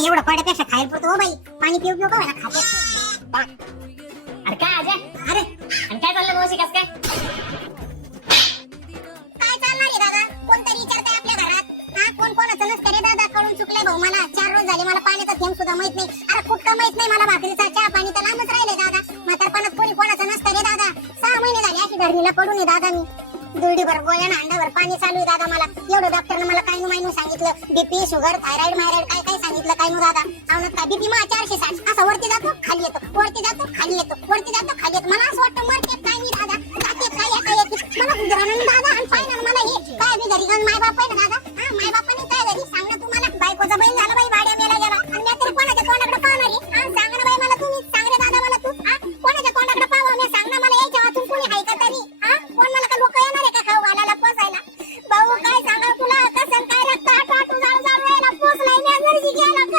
नाही एवढं पडण्यापेक्षा खायला पुरतं हो बाई, पाणी पिऊ पिऊ का ना खाते. अरे काय अजय, अरे आणि काय चाललं मावशी, कस काय? काय चालणार आहे दादा, कोणतरी विचारतंय आपल्या घरात. हा कोण कोणाचं नसतं रे दादा, कळून चुकले भाऊ मला. 4 रोज झाले मला पाण्याचा थेंब सुद्धा माहित नाही. अरे कुठं माहित नाही मला, भाकरीचा चहा पाणी तर लांबच राहिले दादा. म्हातारपणात कोणी कोणाचं नसतं रे दादा. 6 महिने झाले अशी धरणीला पडून आहे दादा मी. दुर्डीभर गोळ्यानं अंडाभर पाणी चालू आहे दादा मला. एवढं डॉक्टरनं मला काय मायनू सांगितलं, बीपी शुगर थायरॉइड मायरॉइड काय काय सांगितलं काय नो दादा. आवडत काय बीपी मा 460 असा वरती जातो खाली येतो, वरती जातो खाली येतो, वरती जातो